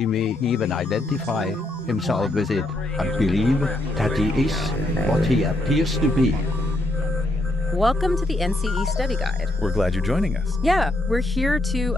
He may even identify himself with it and believe that he is what he appears to be. Welcome to the NCE Study Guide. We're glad you're joining us. Yeah, we're here to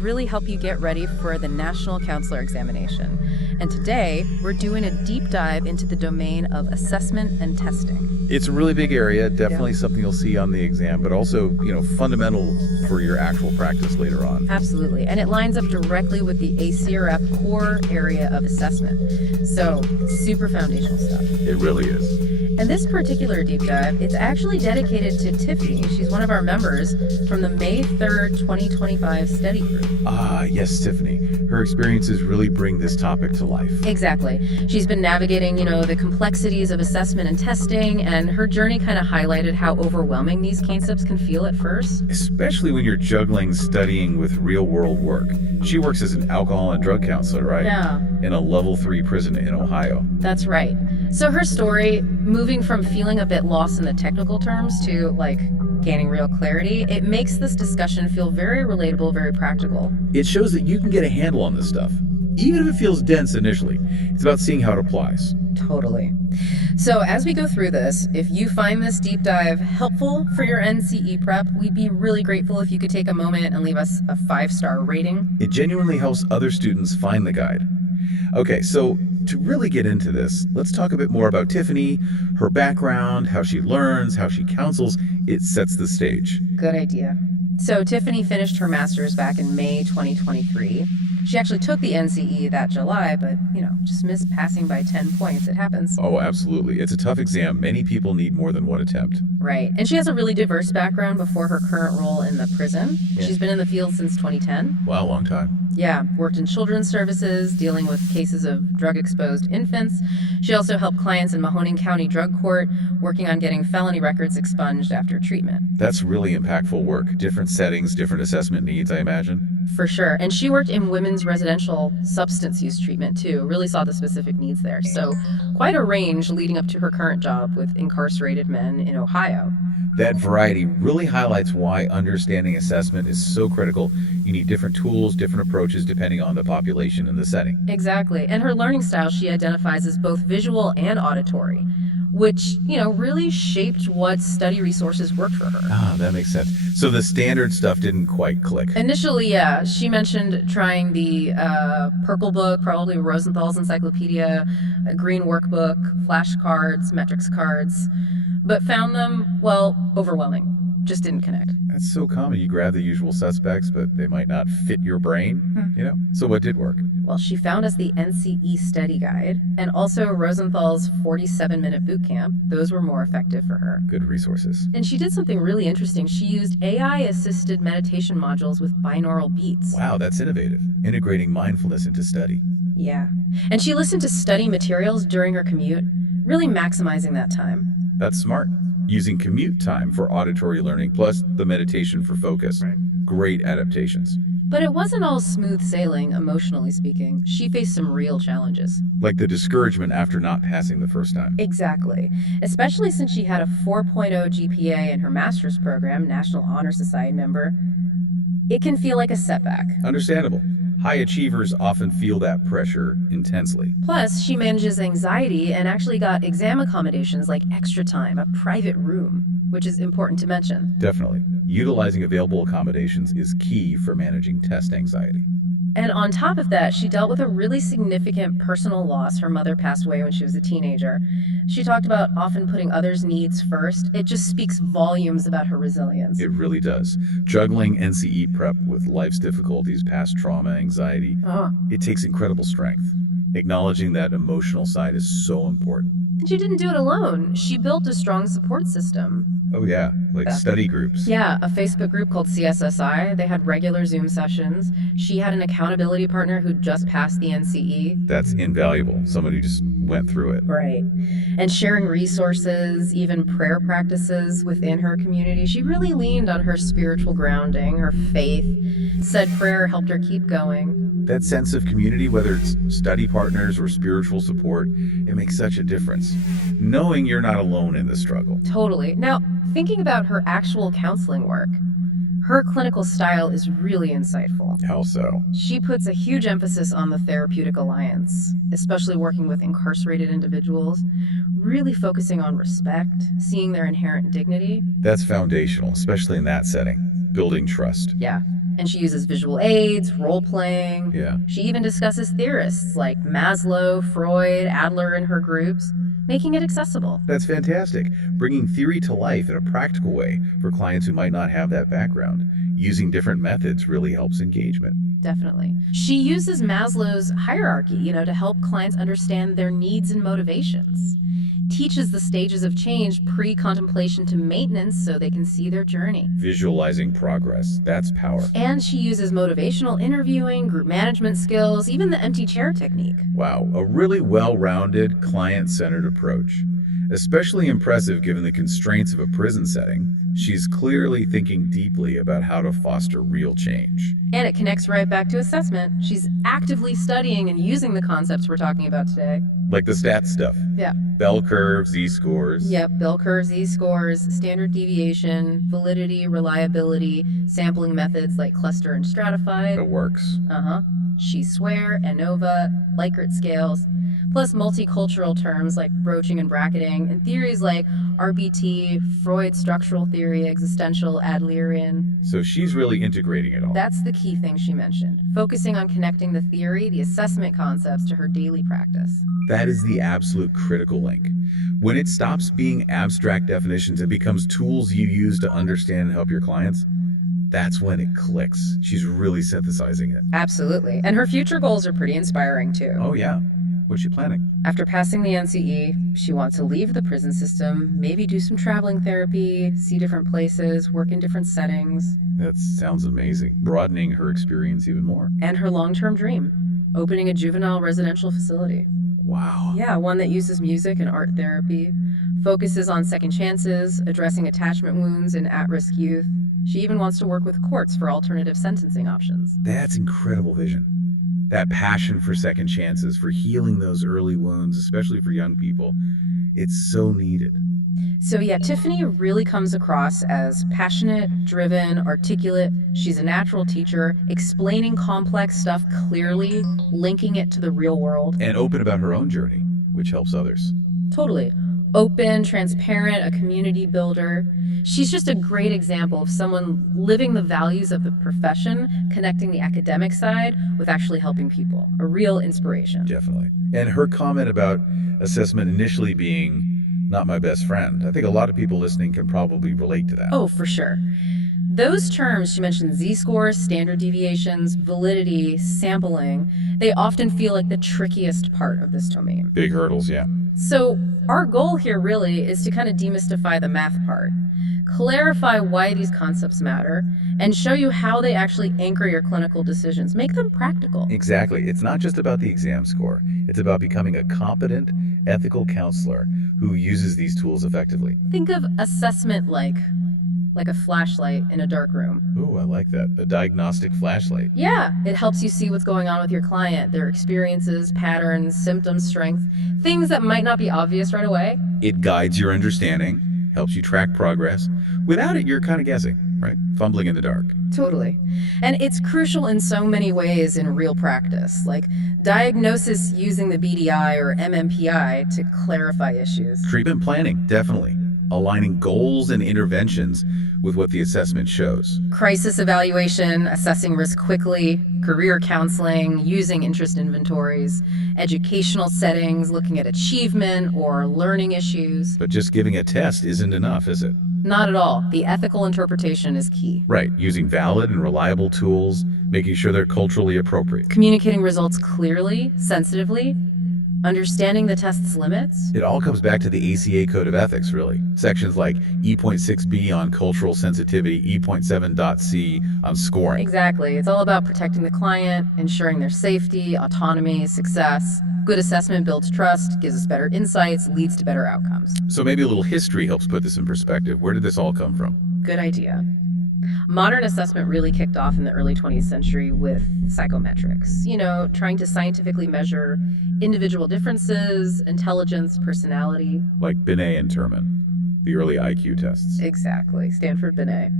really help you get ready for the National Counselor Examination. And today, we're doing a deep dive into the domain of assessment and testing. It's a really big area, definitely something you'll see on the exam, but also, fundamental for your actual practice later on. Absolutely, and it lines up directly with the CACREP core area of assessment. So, super foundational stuff. It really is. And this particular deep dive, it's actually dedicated to Tiffany. She's one of our members from the May 3rd, 2025 study group. Ah, yes, Tiffany. Her experiences really bring this topic to life. Exactly. She's been navigating, the complexities of assessment and testing, and her journey kind of highlighted how overwhelming these concepts can feel at first. Especially when you're juggling studying with real-world work. She works as an alcohol and drug counselor, right? Yeah. In a level 3 prison in Ohio. That's right. So her story, moving from feeling a bit lost in the technical terms to gaining real clarity, it makes this discussion feel very relatable, very practical. It shows that you can get a handle on this stuff, even if it feels dense initially. It's about seeing how it applies. Totally. So as we go through this, if you find this deep dive helpful for your NCE prep, we'd be really grateful if you could take a moment and leave us a 5-star rating. It genuinely helps other students find the guide. Okay, so to really get into this, let's talk a bit more about Tiffany, her background, how she learns, how she counsels. It sets the stage. Good idea. So Tiffany finished her master's back in May 2023. She actually took the NCE that July, but, just missed passing by 10 points. It happens. Oh, absolutely. It's a tough exam. Many people need more than one attempt. Right. And she has a really diverse background before her current role in the prison. Yeah. She's been in the field since 2010. Wow, long time. Yeah, worked in children's services, dealing with cases of drug-exposed infants. She also helped clients in Mahoning County Drug Court, working on getting felony records expunged after treatment. That's really impactful work. Different settings, different assessment needs, I imagine. For sure. And she worked in women's residential substance use treatment, too. Really saw the specific needs there. So quite a range leading up to her current job with incarcerated men in Ohio. That variety really highlights why understanding assessment is so critical. You need different tools, different approaches, depending on the population and the setting. Exactly. And her learning style she identifies as both visual and auditory, which, really shaped what study resources worked for her. Ah, that makes sense. So the standard stuff didn't quite click. Initially, yeah. She mentioned trying the purple book, probably Rosenthal's encyclopedia, a green workbook, flashcards, metrics cards, but found them, overwhelming. Just didn't connect. That's so common. You grab the usual suspects, but they might not fit your brain, So what did work? Well, she found us the NCE Study Guide and also Rosenthal's 47-minute boot camp. Those were more effective for her. Good resources. And she did something really interesting. She used AI-assisted meditation modules with binaural beats. Wow, that's innovative. Integrating mindfulness into study. Yeah. And she listened to study materials during her commute, really maximizing that time. That's smart. Using commute time for auditory learning, plus the meditation for focus. Right. Great adaptations. But it wasn't all smooth sailing, emotionally speaking. She faced some real challenges. Like the discouragement after not passing the first time. Exactly. Especially since she had a 4.0 GPA in her master's program, National Honor Society member. It can feel like a setback. Understandable. High achievers often feel that pressure intensely. Plus, she manages anxiety and actually got exam accommodations like extra time, a private room, which is important to mention. Definitely. Utilizing available accommodations is key for managing test anxiety. And on top of that, she dealt with a really significant personal loss. Her mother passed away when she was a teenager. She talked about often putting others' needs first. It just speaks volumes about her resilience. It really does. Juggling NCE prep with life's difficulties, past trauma, anxiety, it takes incredible strength. Acknowledging that emotional side is so important. And she didn't do it alone. She built a strong support system. Oh yeah, like study groups. Yeah, a Facebook group called CSSI. They had regular Zoom sessions. She had an accountability partner who just passed the NCE. That's invaluable. Someone who just went through it. Right. And sharing resources, even prayer practices within her community. She really leaned on her spiritual grounding, her faith. Said prayer helped her keep going. That sense of community, whether it's study partners or spiritual support, it makes such a difference. Knowing you're not alone in the struggle. Totally. Now, thinking about her actual counseling work, Her clinical style is really insightful. How so? She puts a huge emphasis on the therapeutic alliance, especially working with incarcerated individuals, really focusing on respect, seeing their inherent dignity. That's foundational, especially in that setting. Building trust. Yeah. And she uses visual aids, role playing. Yeah. She even discusses theorists like Maslow, Freud, Adler in her groups, making it accessible. That's fantastic. Bringing theory to life in a practical way for clients who might not have that background. Using different methods really helps engagement. Definitely. She uses Maslow's hierarchy, to help clients understand their needs and motivations. Teaches the stages of change pre-contemplation to maintenance so they can see their journey. Visualizing progress. That's power. And she uses motivational interviewing, group management skills, even the empty chair technique. Wow, a really well-rounded, client-centered approach. Especially impressive given the constraints of a prison setting. She's clearly thinking deeply about how to foster real change. And it connects right back to assessment. She's actively studying and using the concepts we're talking about today. Like the stats stuff. Yeah. Bell curves, Z-scores. Yep, bell curves, Z-scores, standard deviation, validity, reliability, sampling methods like cluster and stratified. It works. She-square, ANOVA, Likert scales, plus multicultural terms like broaching and bracketing, and theories like RBT, Freud structural theory, existential, Adlerian. So she's really integrating it all. That's the key thing she mentioned, focusing on connecting the theory, the assessment concepts to her daily practice. That is the absolute critical link. When it stops being abstract definitions and becomes tools you use to understand and help your clients, that's when it clicks. She's really synthesizing it. Absolutely. And her future goals are pretty inspiring too. Oh yeah. What's she planning? After passing the NCE, she wants to leave the prison system, maybe do some traveling therapy, see different places, work in different settings. That sounds amazing. Broadening her experience even more. And her long-term dream, opening a juvenile residential facility. Wow. Yeah, one that uses music and art therapy, focuses on second chances, addressing attachment wounds in at-risk youth. She even wants to work with courts for alternative sentencing options. That's incredible vision. That passion for second chances, for healing those early wounds, especially for young people, it's so needed. So yeah, Tiffany really comes across as passionate, driven, articulate. She's a natural teacher, explaining complex stuff clearly, linking it to the real world. And open about her own journey, which helps others. Totally. Open, transparent, a community builder. She's just a great example of someone living the values of the profession, connecting the academic side with actually helping people. A real inspiration. Definitely. And her comment about assessment initially being not my best friend, I think a lot of people listening can probably relate to that. Oh, for sure. Those terms, she mentioned Z-scores, standard deviations, validity, sampling, they often feel like the trickiest part of this domain. Big hurdles, yeah. So our goal here really is to kind of demystify the math part, clarify why these concepts matter, and show you how they actually anchor your clinical decisions, make them practical. Exactly. It's not just about the exam score. It's about becoming a competent, ethical counselor who uses these tools effectively. Think of assessment like a flashlight in a dark room. Ooh, I like that. A diagnostic flashlight. Yeah, it helps you see what's going on with your client, their experiences, patterns, symptoms, strength, things that might not be obvious right away. It guides your understanding, helps you track progress. Without it, you're kind of guessing, right? Fumbling in the dark. Totally. And it's crucial in so many ways in real practice, like diagnosis using the BDI or MMPI to clarify issues. Treatment planning, definitely. Aligning goals and interventions with what the assessment shows. Crisis evaluation, assessing risk quickly, career counseling, using interest inventories, educational settings, looking at achievement or learning issues. But just giving a test isn't enough, is it? Not at all. The ethical interpretation is key. Right, using valid and reliable tools, making sure they're culturally appropriate. Communicating results clearly, sensitively, understanding the test's limits. It all comes back to the ACA Code of Ethics, really. Sections like E.6b on cultural sensitivity, E.7.c on scoring. Exactly. It's all about protecting the client, ensuring their safety, autonomy, success. Good assessment builds trust, gives us better insights, leads to better outcomes. So maybe a little history helps put this in perspective. Where did this all come from? Good idea. Modern assessment really kicked off in the early 20th century with psychometrics, trying to scientifically measure individual differences, intelligence, personality. Like Binet and Terman. the early IQ tests. Exactly. Stanford Binet.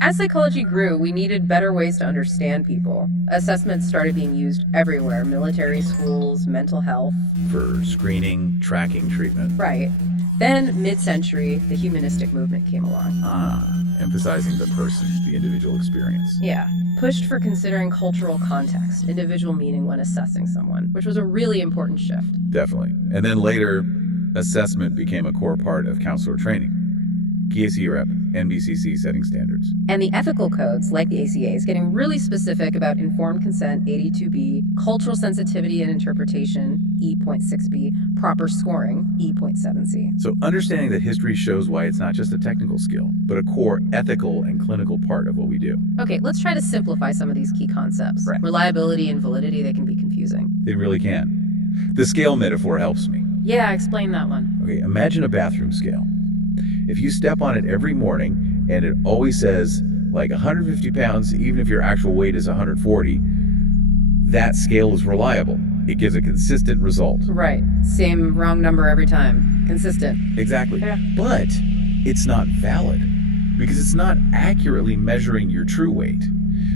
As psychology grew, we needed better ways to understand people. Assessments started being used everywhere, military schools, mental health. For screening, tracking, treatment. Right. Then, mid-century, the humanistic movement came along. Emphasizing the person, the individual experience. Yeah. Pushed for considering cultural context, individual meaning when assessing someone, which was a really important shift. Definitely. And then later, assessment became a core part of counselor training. CACREP, NBCC setting standards. And the ethical codes, like the ACAs, getting really specific about informed consent, 82B, cultural sensitivity and interpretation, E.6B, proper scoring, E.7C. So understanding that history shows why it's not just a technical skill, but a core ethical and clinical part of what we do. Okay, let's try to simplify some of these key concepts. Right. Reliability and validity, they can be confusing. They really can. The scale metaphor helps me. Yeah, explain that one. Okay, imagine a bathroom scale. If you step on it every morning and it always says like 150 pounds, even if your actual weight is 140, that scale is reliable. It gives a consistent result. Right. Same wrong number every time. Consistent. Exactly. Yeah. But it's not valid because it's not accurately measuring your true weight.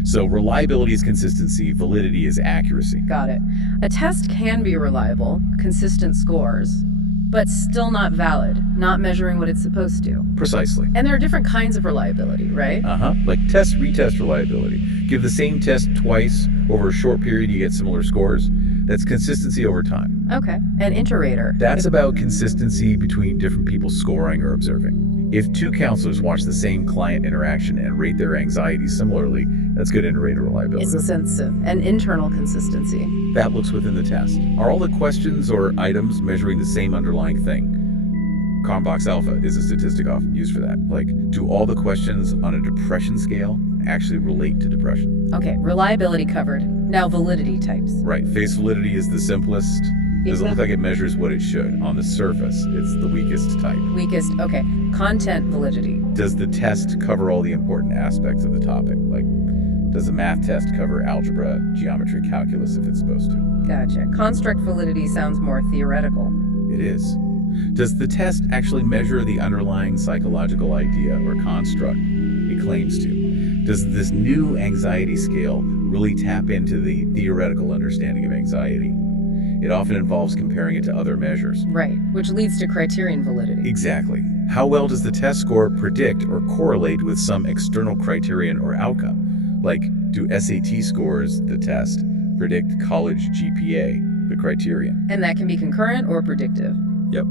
So reliability is consistency, validity is accuracy. Got it. A test can be reliable, consistent scores, but still not valid, not measuring what it's supposed to. Precisely. And there are different kinds of reliability, right? Like test, retest reliability. Give the same test twice over a short period, you get similar scores. That's consistency over time. Okay. And inter-rater. That's about consistency between different people scoring or observing. If two counselors watch the same client interaction and rate their anxiety similarly, that's good inter-rater reliability. It's a sense of an internal consistency. That looks within the test. Are all the questions or items measuring the same underlying thing? Cronbach's alpha is a statistic often used for that. Like, do all the questions on a depression scale actually relate to depression? Okay, reliability covered. Now validity types. Right, face validity is the simplest. Does it look like it measures what it should? On the surface, it's the weakest type. Weakest, okay. Content validity. Does the test cover all the important aspects of the topic? Like, does a math test cover algebra, geometry, calculus if it's supposed to? Gotcha. Construct validity sounds more theoretical. It is. Does the test actually measure the underlying psychological idea or construct it claims to? Does this new anxiety scale really tap into the theoretical understanding of anxiety? It often involves comparing it to other measures. Right, which leads to criterion validity. Exactly. How well does the test score predict or correlate with some external criterion or outcome? Like, do SAT scores, the test, predict college GPA, the criterion? And that can be concurrent or predictive. Yep.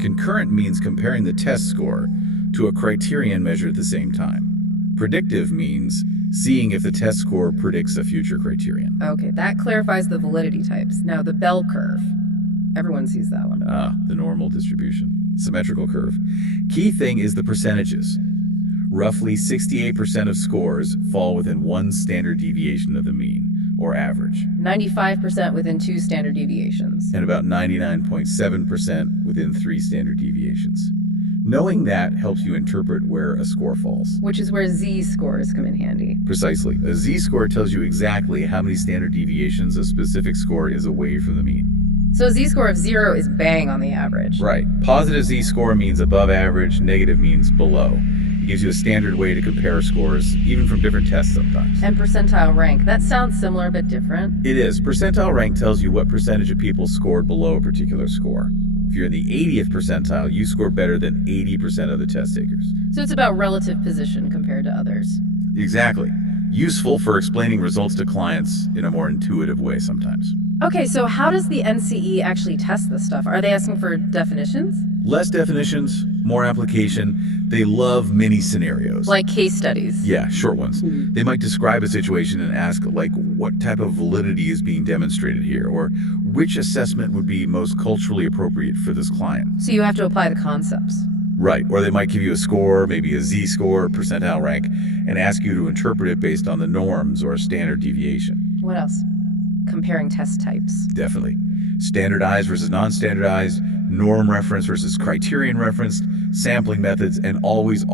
Concurrent means comparing the test score to a criterion measured at the same time. Predictive means seeing if the test score predicts a future criterion. Okay, that clarifies the validity types. Now the bell curve. Everyone sees that one. The normal distribution. Symmetrical curve. Key thing is the percentages. Roughly 68% of scores fall within one standard deviation of the mean, or average. 95% within 2 standard deviations. And about 99.7% within 3 standard deviations. Knowing that helps you interpret where a score falls. Which is where Z-scores come in handy. Precisely. A Z-score tells you exactly how many standard deviations a specific score is away from the mean. So a Z-score of 0 is bang on the average. Right. Positive Z-score means above average, negative means below. It gives you a standard way to compare scores, even from different tests sometimes. And percentile rank. That sounds similar but different. It is. Percentile rank tells you what percentage of people scored below a particular score. If you're in the 80th percentile, you score better than 80% of the test takers. So it's about relative position compared to others. Exactly. Useful for explaining results to clients in a more intuitive way sometimes. Okay, so how does the NCE actually test this stuff? Are they asking for definitions? Less definitions, more application. They love mini scenarios. Like case studies? Yeah, short ones. They might describe a situation and ask, like, what type of validity is being demonstrated here? Or which assessment would be most culturally appropriate for this client? So you have to apply the concepts. Right, or they might give you a score, maybe a Z-score, percentile rank, and ask you to interpret it based on the norms or a standard deviation. What else? Comparing test types. Definitely. Standardized versus non-standardized, norm reference versus criterion referenced, sampling methods, and always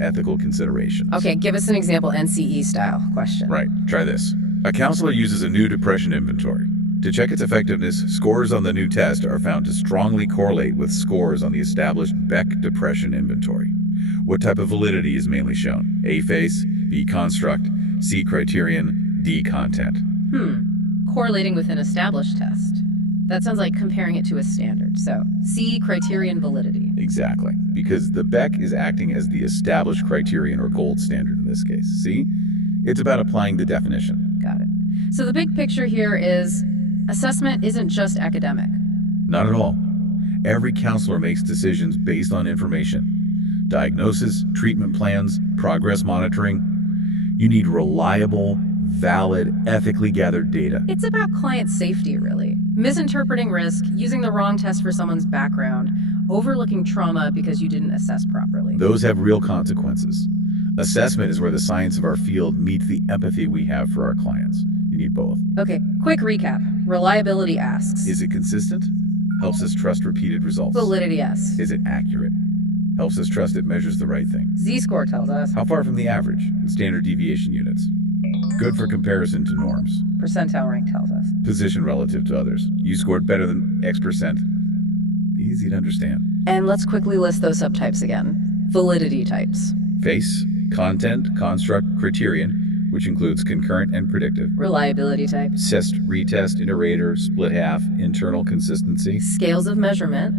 ethical considerations. Okay, give us an example NCE style question. Right, try this. A counselor uses a new depression inventory. To check its effectiveness, scores on the new test are found to strongly correlate with scores on the established Beck depression inventory. What type of validity is mainly shown? A face, B construct, C criterion, D content. Correlating with an established test. That sounds like comparing it to a standard. So, C, criterion validity. Exactly, because the Beck is acting as the established criterion or gold standard in this case. See? It's about applying the definition. Got it. So the big picture here is assessment isn't just academic. Not at all. Every counselor makes decisions based on information. Diagnosis, treatment plans, progress monitoring. You need reliable, valid, ethically gathered data. It's about client safety, really. Misinterpreting risk, using the wrong test for someone's background, overlooking trauma because you didn't assess properly. Those have real consequences. Assessment is where the science of our field meets the empathy we have for our clients. You need both. Okay, quick recap. Reliability asks. Is it consistent? Helps us trust repeated results. Validity asks. Is it accurate? Helps us trust it measures the right thing. Z-score tells us. How far from the average in standard deviation units? Good for comparison to norms. Percentile rank tells us. Position relative to others. You scored better than X%. Easy to understand. And let's quickly list those subtypes again. Validity types. Face, content, construct, criterion, which includes concurrent and predictive. Reliability types. Test, retest, iterator, split half, internal consistency. Scales of measurement.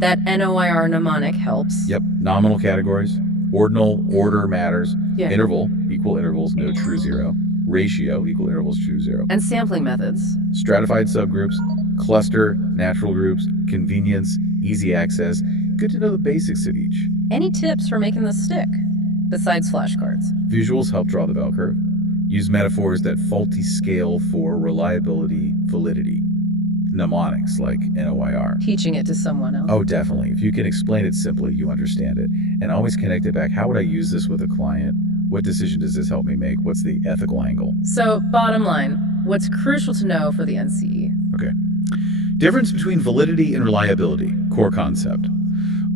That NOIR mnemonic helps. Yep. Nominal categories. Ordinal, order matters. Yeah. Interval, equal intervals, no true zero. Ratio, equal intervals, true zero. And sampling methods. Stratified subgroups, cluster, natural groups, convenience, easy access. Good to know the basics of each. Any tips for making this stick? Besides flashcards. Visuals help draw the bell curve. Use metaphors that faulty scale for reliability, validity. Mnemonics like NOIR. Teaching it to someone else. Oh, definitely. If you can explain it simply, you understand it. And always connect it back. How would I use this with a client? What decision does this help me make? What's the ethical angle? So, bottom line, what's crucial to know for the NCE? Okay. Difference between validity and reliability. Core concept.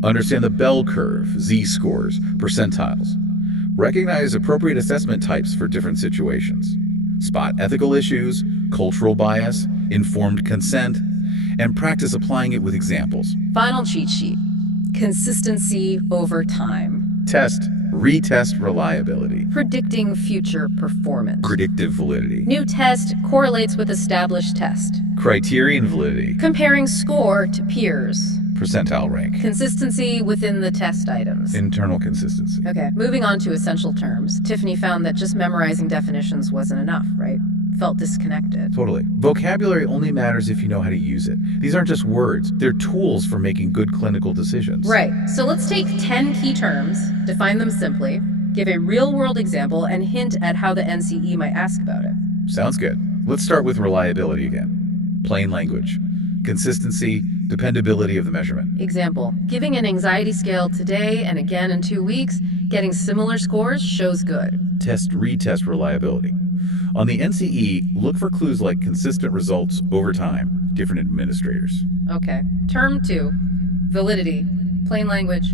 Understand the bell curve, Z-scores, percentiles. Recognize appropriate assessment types for different situations. Spot ethical issues, cultural bias, informed consent, and practice applying it with examples. Final cheat sheet. Consistency over time. Test, retest reliability. Predicting future performance. Predictive validity. New test correlates with established test. Criterion validity. Comparing score to peers. Percentile rank. Consistency within the test items. Internal consistency. Okay, moving on to essential terms. Tiffany found that just memorizing definitions wasn't enough, right? Felt disconnected. Totally. Vocabulary only matters if you know how to use it. These aren't just words. They're tools for making good clinical decisions. Right. So let's take 10 key terms, define them simply, give a real-world example, and hint at how the NCE might ask about it. Sounds good. Let's start with reliability again. Plain language. Consistency, dependability of the measurement. Example, giving an anxiety scale today and again in 2 weeks, getting similar scores shows good. Test, retest reliability. On the NCE, look for clues like consistent results over time, different administrators. Okay. Term 2, validity, plain language,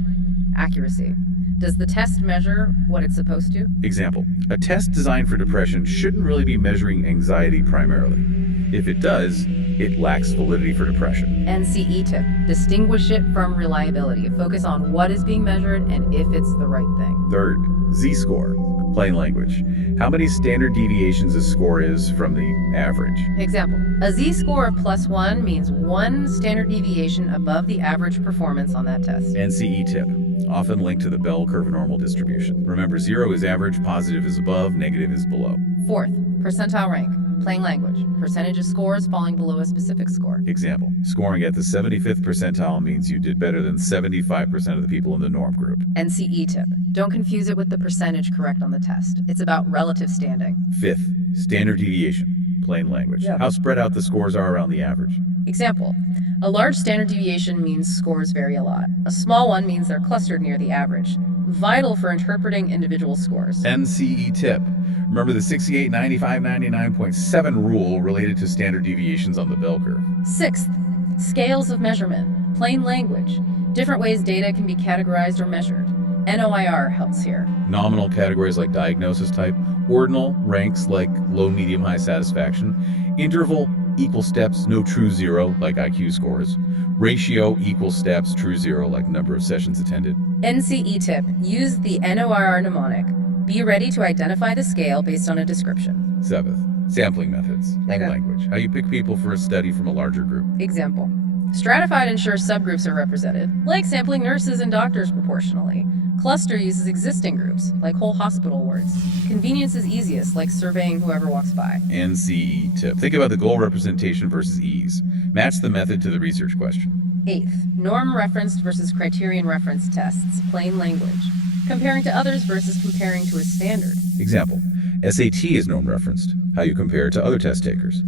accuracy. Does the test measure what it's supposed to? Example, a test designed for depression shouldn't really be measuring anxiety primarily. If it does, it lacks validity for depression. NCE tip, distinguish it from reliability. Focus on what is being measured and if it's the right thing. Third, Z-score, plain language. How many standard deviations a score is from the average? Example, a Z-score of +1 means 1 standard deviation above the average performance on that test. NCE tip, often linked to the bell curve normal distribution. Remember, 0 is average, positive is above, negative is below. Fourth, percentile rank, plain language. Percentage of scores falling below a specific score. Example, scoring at the 75th percentile means you did better than 75% of the people in the norm group. NCE tip, don't confuse it with the percentage correct on the test. It's about relative standing. Fifth, standard deviation, plain language. Yeah. How spread out the scores are around the average. Example, a large standard deviation means scores vary a lot. A small one means they're clustered near the average. Vital for interpreting individual scores. NCE tip. Remember the 68, 95, 99.7 rule related to standard deviations on the bell curve. Sixth, scales of measurement, plain language. Different ways data can be categorized or measured. NOIR helps here. Nominal categories like diagnosis type, ordinal ranks like low, medium, high satisfaction, interval equal steps, no true zero, like IQ scores. Ratio, equal steps, true zero, like number of sessions attended. NCE tip, use the NOIR mnemonic. Be ready to identify the scale based on a description. 7th, sampling methods and Okay. language. How you pick people for a study from a larger group. Example. Stratified ensures subgroups are represented, like sampling nurses and doctors proportionally. Cluster uses existing groups, like whole hospital wards. Convenience is easiest, like surveying whoever walks by. NCE tip. Think about the goal representation versus ease. Match the method to the research question. 8th, norm referenced versus criterion referenced tests, plain language. Comparing to others versus comparing to a standard. Example. SAT is norm referenced. How you compare to other test takers.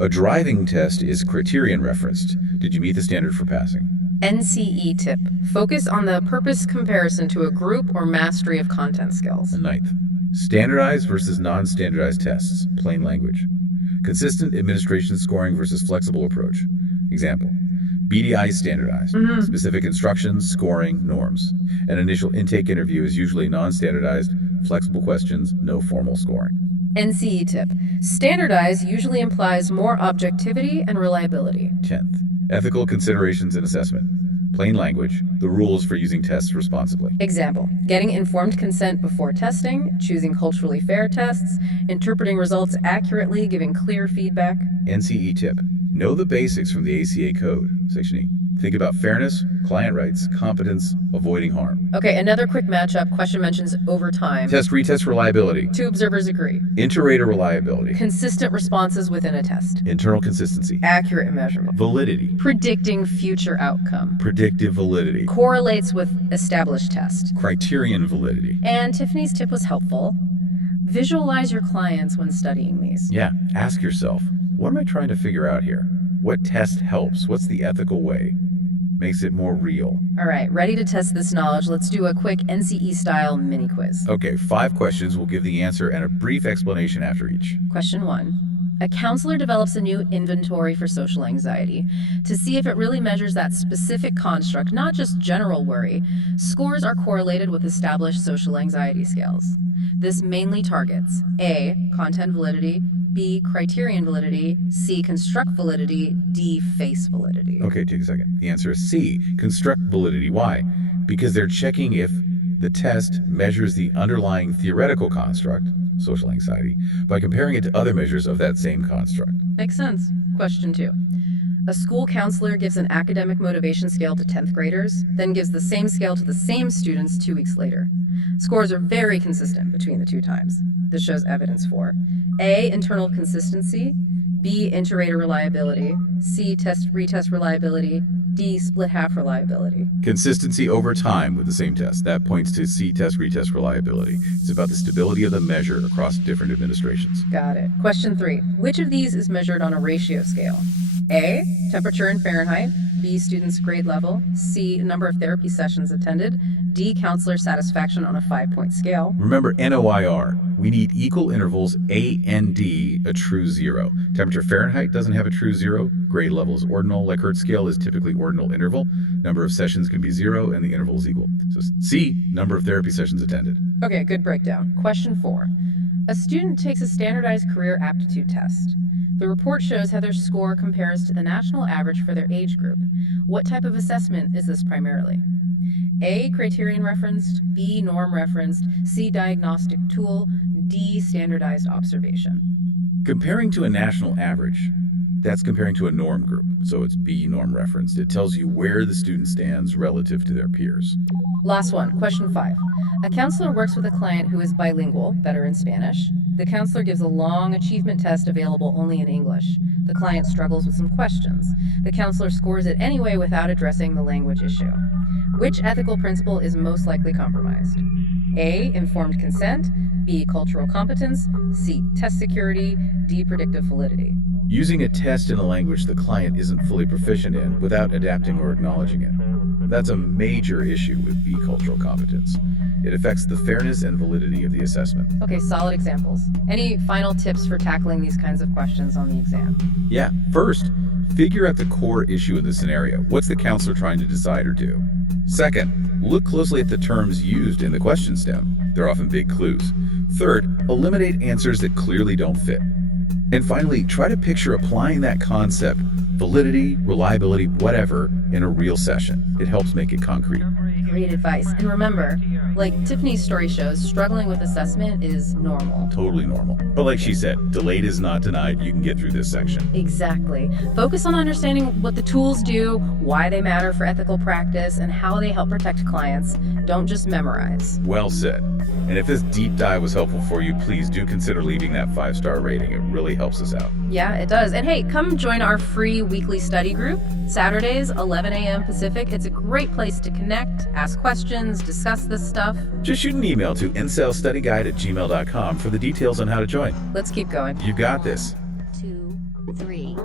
A driving test is criterion referenced. Did you meet the standard for passing? NCE tip, focus on the purpose comparison to a group or mastery of content skills. And 9th, standardized versus non-standardized tests, plain language. Consistent administration scoring versus flexible approach. Example, BDI is standardized, specific instructions, scoring, norms. An initial intake interview is usually non-standardized, flexible questions, no formal scoring. NCE tip, standardize usually implies more objectivity and reliability. 10th, ethical considerations in assessment. Plain language, the rules for using tests responsibly. Example, getting informed consent before testing, choosing culturally fair tests, interpreting results accurately, giving clear feedback. NCE tip, know the basics from the ACA code, Section E. Think about fairness, client rights, competence, avoiding harm. Okay, another quick matchup. Question mentions over time. Test retest reliability. 2 observers agree. Inter-rater reliability. Consistent responses within a test. Internal consistency. Accurate measurement. Validity. Predicting future outcome. Predictive validity. Correlates with established test. Criterion validity. And Tiffany's tip was helpful. Visualize your clients when studying these. Yeah, ask yourself, what am I trying to figure out here? What test helps? What's the ethical way? Makes it more real. All right, ready to test this knowledge? Let's do a quick NCE style mini quiz. Okay, 5 questions. We'll give the answer and a brief explanation after each. Question 1. A counselor develops a new inventory for social anxiety to see if it really measures that specific construct, not just general worry. Scores are correlated with established social anxiety scales. This mainly targets A, content validity, B, criterion validity, C, construct validity, D, face validity. Okay, take a second. The answer is C, construct validity. Why? Because they're checking if the test measures the underlying theoretical construct, social anxiety, by comparing it to other measures of that same construct. Makes sense. Question 2. A school counselor gives an academic motivation scale to 10th graders, then gives the same scale to the same students 2 weeks later. Scores are very consistent between the 2 times. This shows evidence for A, internal consistency, B, inter-rater reliability, C, retest reliability, D, split half reliability. Consistency over time with the same test. That points to C, retest reliability. It's about the stability of the measure across different administrations. Got it. Question 3. Which of these is measured on a ratio scale? A, temperature in Fahrenheit, B, student's grade level, C, number of therapy sessions attended, D, counselor satisfaction on a 5-point scale. Remember NOIR. We need equal intervals A and D, a true 0. Temperature Fahrenheit doesn't have a true 0. Grade level is ordinal. Likert scale is typically ordinal interval. Number of sessions can be 0 and the interval is equal. So C, number of therapy sessions attended. Okay, good breakdown. Question 4. A student takes a standardized career aptitude test. The report shows how their score compares to the national average for their age group. What type of assessment is this primarily? A, criterion referenced, B, norm referenced, C, diagnostic tool, D, standardized observation. Comparing to a national average, that's comparing to a norm group. So it's B, norm referenced. It tells you where the student stands relative to their peers. Last one, question 5. A counselor works with a client who is bilingual, better in Spanish. The counselor gives a long achievement test available only in English. The client struggles with some questions. The counselor scores it anyway without addressing the language issue. Which ethical principle is most likely compromised? A, informed consent, B, cultural competence, C, test security, D, predictive validity. Using a test in a language the client isn't fully proficient in without adapting or acknowledging it. That's a major issue with B, cultural competence. It affects the fairness and validity of the assessment. Okay, solid examples. Any final tips for tackling these kinds of questions on the exam? Yeah, first, figure out the core issue in the scenario. What's the counselor trying to decide or do? Second, look closely at the terms used in the question stem. They're often big clues. Third, eliminate answers that clearly don't fit. And finally, try to picture applying that concept, validity, reliability, whatever, in a real session. It helps make it concrete. Great advice. And remember, like Tiffany's story shows, struggling with assessment is normal. Totally normal. But like she said, delayed is not denied. You can get through this section. Exactly. Focus on understanding what the tools do, why they matter for ethical practice, and how they help protect clients. Don't just memorize. Well said. And if this deep dive was helpful for you, please do consider leaving that 5-star rating. It really helps us out. Yeah, it does. And hey, come join our free weekly study group, Saturdays, 11 a.m. Pacific. It's a great place to connect, ask questions, discuss this stuff. Just shoot an email to ncelstudyguide@gmail.com for the details on how to join. Let's keep going. You got this. 2, 3.